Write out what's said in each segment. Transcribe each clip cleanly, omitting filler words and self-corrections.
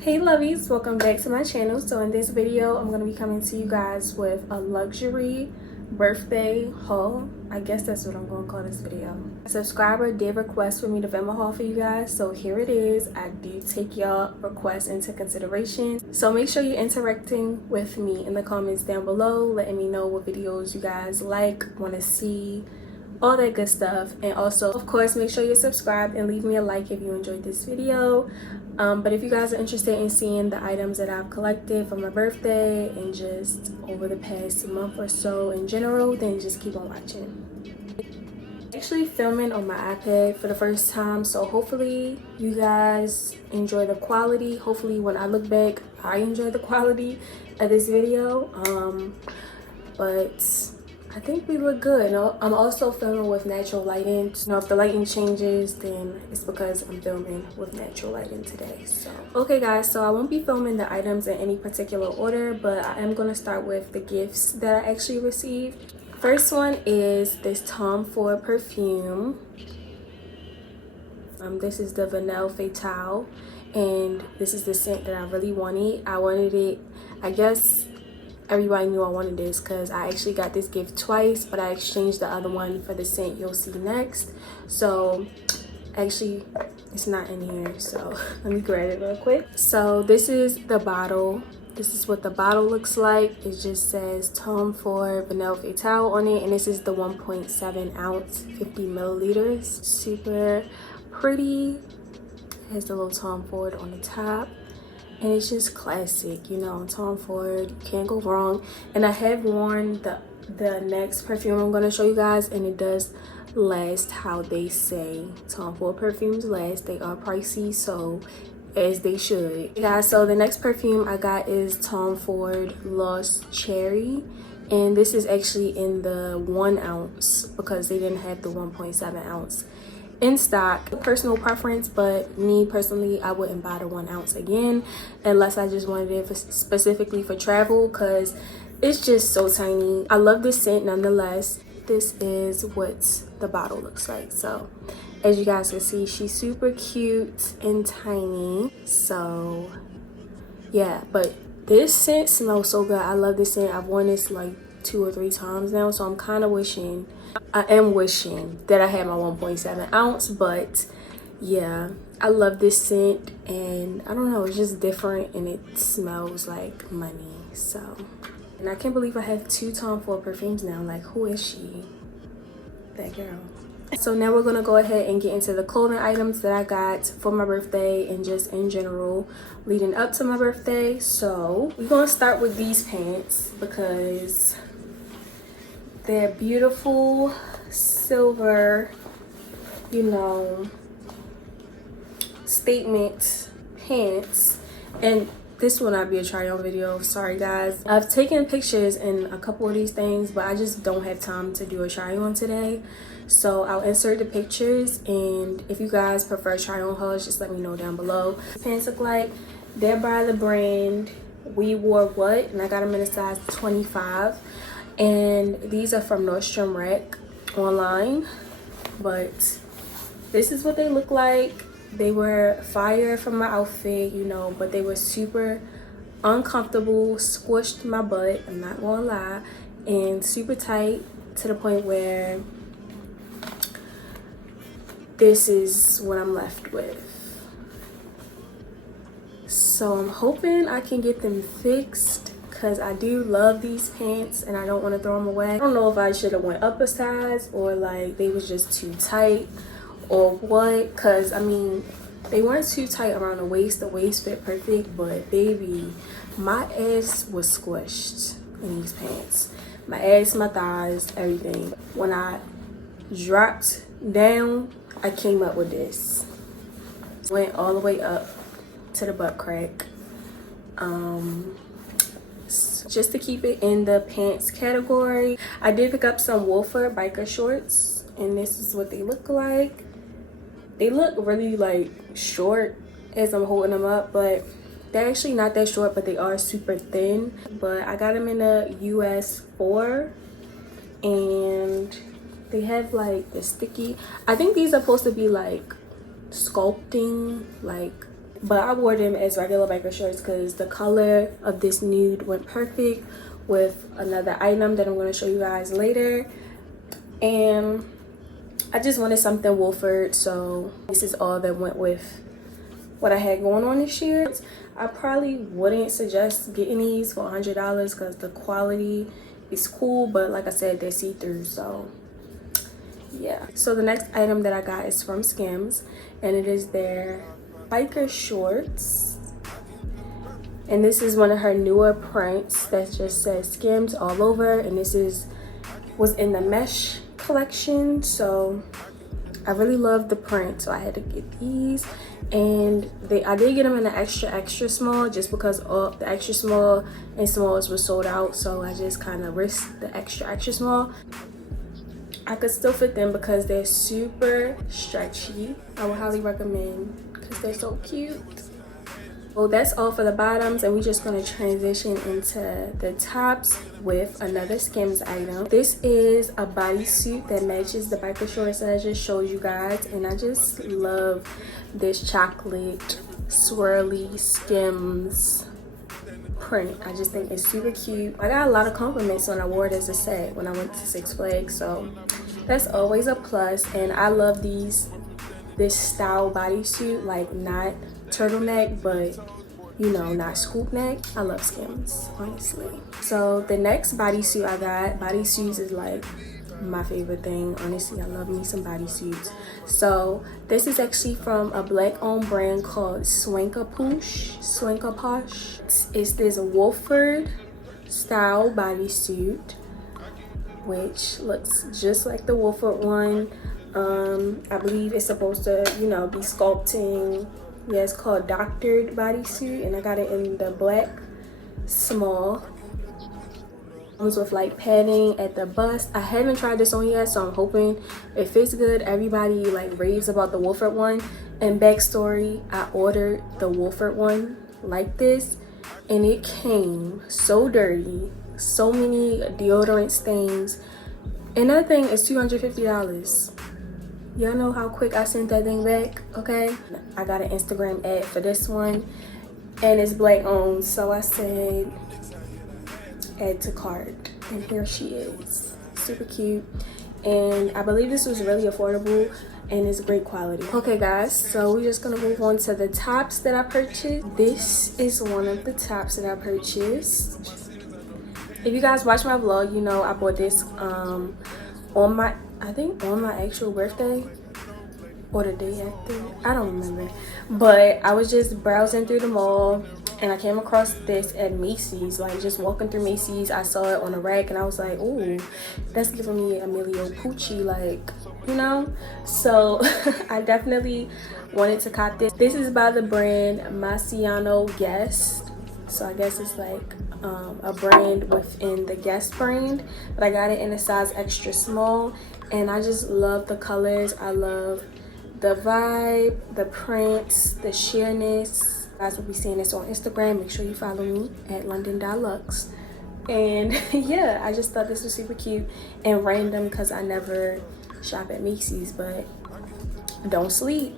Hey lovies, welcome back to my channel. So in this video I'm going to be coming to you guys with a luxury birthday haul. I guess that's what I'm going to call this video. A subscriber did request for me to film a haul for you guys, so here it is. I do take y'all requests into consideration, so make sure you're interacting with me in the comments down below, letting me know what videos you guys like, want to see, all that good stuff. And also, of course, make sure you're subscribed and leave me a like if you enjoyed this video. But if you guys are interested in seeing the items that I've collected for my birthday and just over the past month or so in general, then just keep on watching. Actually filming on my iPad for the first time, so hopefully you guys enjoy the quality. Hopefully when I look back, I enjoy the quality of this video. But I think we look good. I'm also filming with natural lighting. If the lighting changes, then it's because I'm filming with natural lighting today. So okay guys, so I won't be filming the items in any particular order, but I am going to start with the gifts that I actually received. First one is this Tom Ford perfume. This is the Vanille Fatale, and this is the scent that I really wanted. I wanted it, I guess everybody knew I wanted this because I actually got this gift twice, but I exchanged the other one for the scent you'll see next. So actually it's not in here, so let me grab it real quick. So this is the bottle. This is what the bottle looks like. It just says Tom Ford Vanille Fatale on it, and this is the 1.7 ounce 50 milliliters. Super pretty. It has the little Tom Ford on the top. And it's just classic, you know, Tom Ford, you can't go wrong. And I have worn the next perfume I'm going to show you guys, and it does last how they say Tom Ford perfumes last. They are pricey, so as they should. Guys, so the next perfume I got is Tom Ford Lost Cherry. And this is actually in the 1 ounce because they didn't have the 1.7 ounce in stock. Personal preference, but me personally, I wouldn't buy the 1 ounce again unless I just wanted it specifically for travel, because it's just so tiny. I love this scent nonetheless. This is what the bottle looks like. So as you guys can see, she's super cute and tiny. So yeah, but this scent smells so good. I love this scent. I've worn this like 2 or 3 times now, so I'm kind of wishing, I am wishing that I had my 1.7 ounce. But yeah, I love this scent, and I don't know, it's just different and it smells like money. So, and I can't believe I have 2 Tom Ford perfumes now. Like, who is she? That girl. So now we're gonna go ahead and get into the clothing items that I got for my birthday and just in general leading up to my birthday. So we're gonna start with these pants because they're beautiful silver, you know, statement pants. And this will not be a try on video, sorry guys. I've taken pictures in a couple of these things, but I just don't have time to do a try on today. So I'll insert the pictures, and if you guys prefer try on hauls, just let me know down below. These pants look like they're by the brand We Wore What, and I got them in a size 25. And these are from Nordstrom Rack online, but this is what they look like. They were fire from my outfit, you know, but they were super uncomfortable, squished my butt, I'm not gonna lie, and super tight to the point where this is what I'm left with. So I'm hoping I can get them fixed, because I do love these pants and I don't want to throw them away. I don't know if I should have went up a size or like they was just too tight or what, because I mean they weren't too tight around the waist fit perfect, but baby, my ass was squished in these pants. My ass, my thighs, everything. When I dropped down, I came up with this. Went all the way up to the butt crack. Just to keep it in the pants category, I did pick up some Wolford biker shorts, and this is what they look like. They look really like short as I'm holding them up, but they're actually not that short, but they are super thin. But I got them in a US 4, and they have like the sticky, I think these are supposed to be like sculpting, like but I wore them as regular biker shorts because the color of this nude went perfect with another item that I'm going to show you guys later. And I just wanted something Wolford, so this is all that went with what I had going on this year. I probably wouldn't suggest getting these for $100 because the quality is cool, but like I said, they're see-through, so yeah. So the next item that I got is from Skims, and it is their biker shorts, and this is one of her newer prints that just says Skims all over, and this was in the mesh collection, so I really love the print, so I had to get these. And I did get them in the extra small just because all the extra small and smalls were sold out, so I just kind of risked the extra small. I could still fit them because they're super stretchy. I would highly recommend because they're so cute. Well, that's all for the bottoms, and we're just going to transition into the tops with another Skims item. This is a bodysuit that matches the biker shorts that I just showed you guys, and I just love this chocolate swirly Skims print. I just think it's super cute. I got a lot of compliments when I wore it as a set when I went to Six Flags, so that's always a plus. And I love this style bodysuit, like not turtleneck, but you know, not scoop neck. I love Skims, honestly. So the next bodysuit I got, bodysuits is like my favorite thing, honestly. I love me some bodysuits. So this is actually from a black owned brand called Swankaposh. It's this Wolford style bodysuit, which looks just like the Wolford one. I believe it's supposed to, you know, be sculpting. Yeah, it's called Doctored Bodysuit, and I got it in the black small. Comes with like padding at the bust. I haven't tried this on yet, so I'm hoping it fits good. Everybody like raves about the Wolford one. And backstory, I ordered the Wolford one like this, and it came so dirty, so many deodorant stains, and that thing is $250. Y'all know how quick I sent that thing back, okay? I got an Instagram ad for this one, and it's black owned, so I said add to cart, and here she is. Super cute, and I believe this was really affordable, and it's great quality. Okay guys, so we're just gonna move on to the tops that I purchased. This is one of the tops that I purchased. If you guys watch my vlog, you know I bought this on my actual birthday or the day after, I don't remember, but I was just browsing through the mall and I came across this at Macy's. Like just walking through Macy's, I saw it on a rack and I was like, ooh, that's giving me Emilio Pucci, like, you know. So I definitely wanted to cop this. This is by the brand Marciano Guest, so I guess it's like a brand within the Guess brand, but I got it in a size extra small, and I just love the colors. I love the vibe, the prints, the sheerness. You guys will be seeing this on Instagram. Make sure you follow me at london.lux. And yeah, I just thought this was super cute and random because I never shop at Macy's, but don't sleep.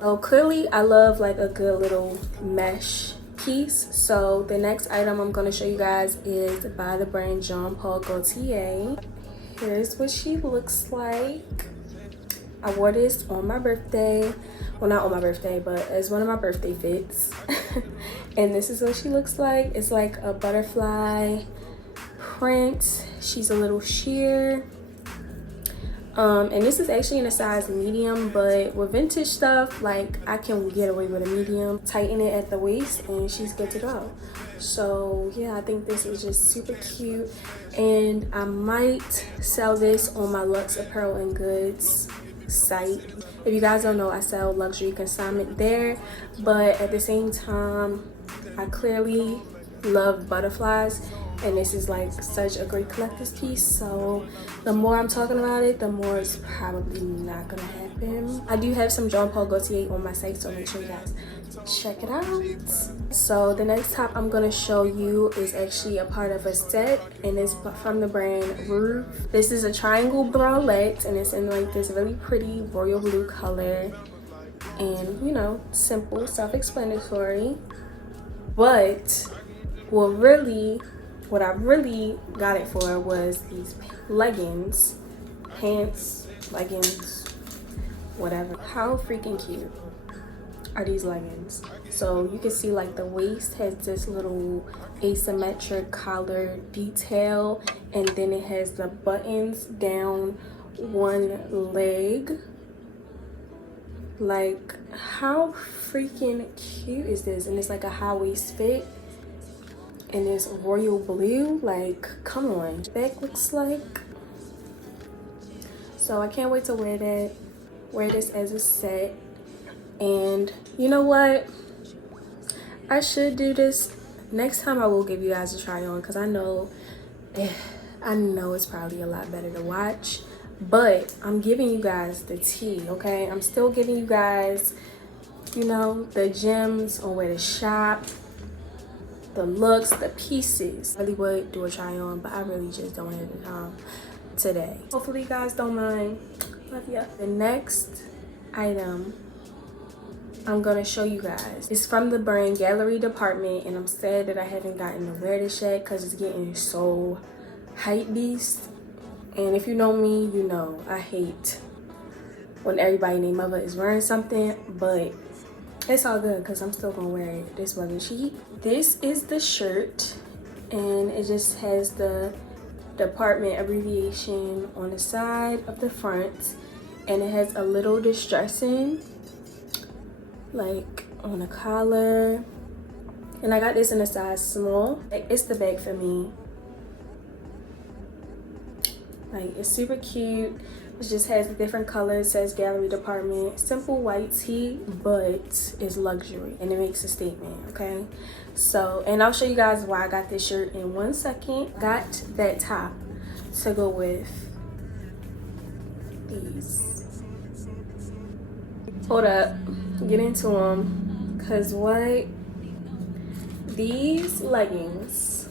So clearly I love like a good little mesh piece. So the next item I'm going to show you guys is by the brand Jean Paul Gaultier. Here's what she looks like. I wore this on my birthday. Well, not on my birthday, but as one of my birthday fits. And this is what she looks like. It's like a butterfly print. She's a little sheer. And this is actually in a size medium, but with vintage stuff, like I can get away with a medium. Tighten it at the waist and she's good to go. So yeah, I think this is just super cute, and I might sell this on my Lux Apparel and Goods site. If you guys don't know, I sell luxury consignment there, but at the same time I clearly love butterflies, and this is like such a great collector's piece. So the more I'm talking about it, the more it's probably not gonna happen. I do have some Jean Paul Gaultier on my site, so make sure you guys check it out. So the next top I'm gonna show you is actually a part of a set, and it's from the brand Rouge. This is a triangle bralette, and it's in like this really pretty royal blue color, and you know, simple, self-explanatory. But what I really got it for was these leggings, pants, leggings, whatever. How freaking cute are these leggings? So you can see like the waist has this little asymmetric collar detail, and then it has the buttons down one leg. Like, how freaking cute is this? And it's like a high waist fit, and it's royal blue. Like, come on. Back looks like. So I can't wait to wear this as a set. And you know what, I should do this next time. I will give you guys a try on, because I know it's probably a lot better to watch, but I'm giving you guys the tea, okay? I'm still giving you guys, you know, the gems on where to shop, the looks, the pieces. I really would do a try on, but I really just don't have the time today. Hopefully you guys don't mind. Love ya. The next item I'm gonna show you guys is from the brand Gallery Department, and I'm sad that I haven't gotten to wear this yet because it's getting so hype beast. And if you know me, you know I hate when everybody and their mother is wearing something, but it's all good because I'm still gonna wear it. This wasn't cheap. This is the shirt, and it just has the department abbreviation on the side of the front, and it has a little distressing like on the collar, and I got this in a size small. It's the bag for me. Like, it's super cute. It just has different colors. It says Gallery Department. Simple white tee, but it's luxury and it makes a statement, okay? So, and I'll show you guys why I got this shirt in 1 second. Got that top to go with these. Hold up, get into them, because what? These leggings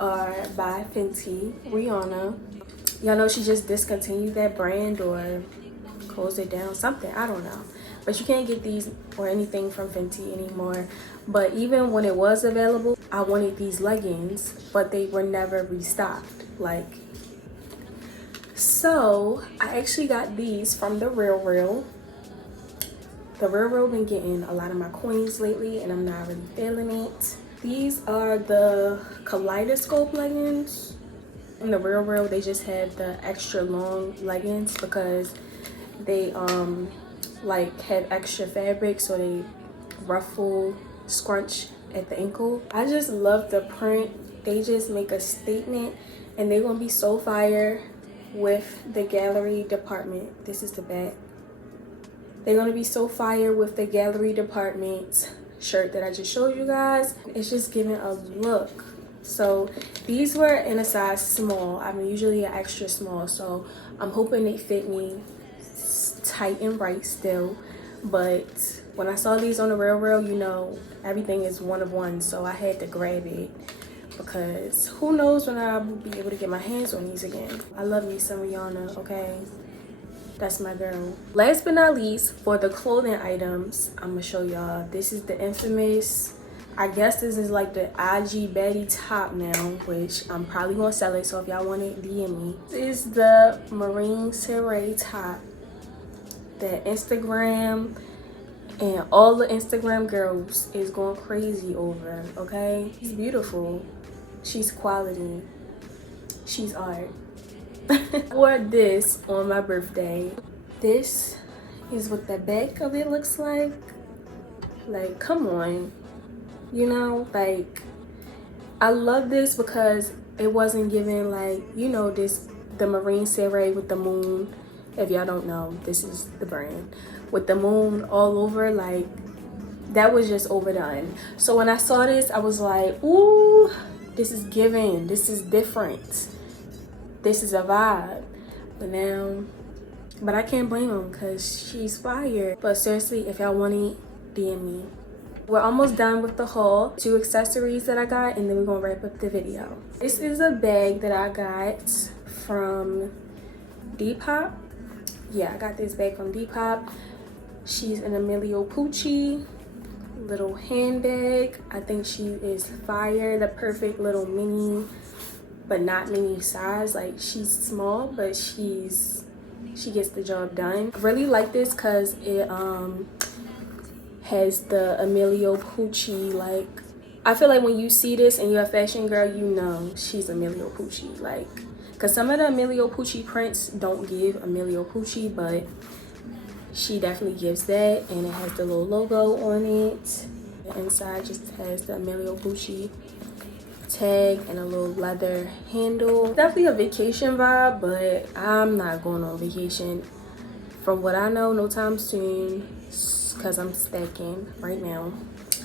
are by Fenty, Rihanna. Y'all know she just discontinued that brand or closed it down, something, I don't know. But you can't get these or anything from Fenty anymore. But even when it was available, I wanted these leggings, but they were never restocked. Like, so I actually got these from the Real. The Real been getting a lot of my coins lately, and I'm not really feeling it. These are the Kaleidoscope leggings. In the Real, they just have the extra long leggings because they like have extra fabric, so they ruffle, scrunch at the ankle. I just love the print. They just make a statement, and they're gonna be so fire with the Gallery Department. This is the back. They're gonna be so fire with the Gallery Department shirt that I just showed you guys. It's just giving a look. So these were in a size small. I'm usually an extra small, so I'm hoping they fit me tight and right still. But when I saw these on the Real, you know, everything is one of one, so I had to grab it because who knows when I'll be able to get my hands on these again. I love me some Rihanna, okay? That's my girl. Last but not least, for the clothing items, I'm gonna show y'all. This is the infamous, I guess this is like the IG baddie top now, which I'm probably gonna sell it, so if y'all want it, DM me. This is the Marine Serre top that Instagram and all the Instagram girls is going crazy over, okay? She's beautiful, she's quality, she's art. I wore this on my birthday. This is what the back of it looks like. Like, come on. You know, like, I love this because it wasn't giving, like, you know, this, the Marine Serre with the moon. If y'all don't know, this is the brand. With the moon all over, like, that was just overdone. So when I saw this, I was like, ooh, this is giving. This is different. This is a vibe. But I can't blame them because she's fire. But seriously, if y'all want it, DM me. We're almost done with the haul. 2 accessories that I got, and then we're gonna wrap up the video. This is a bag that I got from Dept. Yeah, I got this bag from Dept. She's an Emilio Pucci little handbag. I think she is fire. The perfect little mini, but not mini size. Like, she's small, but she gets the job done. I really like this because it has the Emilio Pucci, like, I feel like when you see this and you're a fashion girl, you know she's Emilio Pucci. Like, because some of the Emilio Pucci prints don't give Emilio Pucci, but she definitely gives that. And it has the little logo on it. The inside just has the Emilio Pucci tag and a little leather handle. Definitely a vacation vibe, but I'm not going on vacation from what I know no time soon, because I'm stacking right now,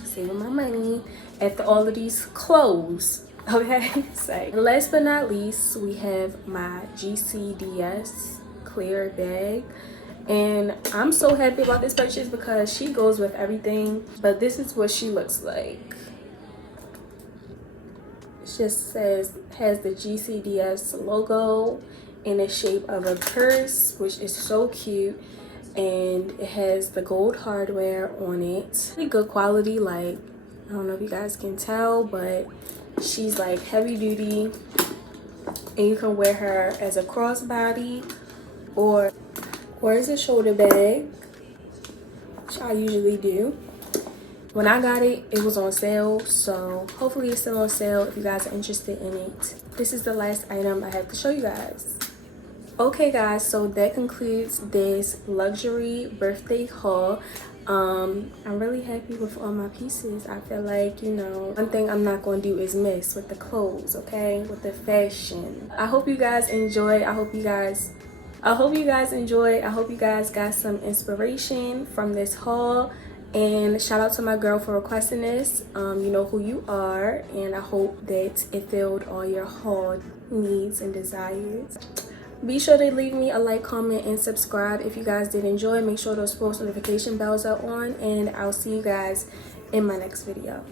saving my money after all of these clothes. Okay, so last but not least, we have my GCDS clear bag. And I'm so happy about this purchase because she goes with everything. But this is what she looks like. It just has the GCDS logo in the shape of a purse, which is so cute. And it has the gold hardware on it. Really good quality. Like, I don't know if you guys can tell, but she's like heavy duty. And you can wear her as a crossbody or as a shoulder bag, which I usually do. When I got it, it was on sale, so hopefully it's still on sale if you guys are interested in it. This is the last item I have to show you guys. Okay guys, so that concludes this luxury birthday haul. I'm really happy with all my pieces. I feel like, you know, one thing I'm not going to do is miss with the clothes, okay? With the fashion. I hope you guys enjoy. I hope you guys enjoyed. I hope you guys got some inspiration from this haul. And shout out to my girl for requesting this. You know who you are. And I hope that it filled all your haul needs and desires. Be sure to leave me a like, comment, and subscribe if you guys did enjoy. Make sure those post notification bells are on. And I'll see you guys in my next video.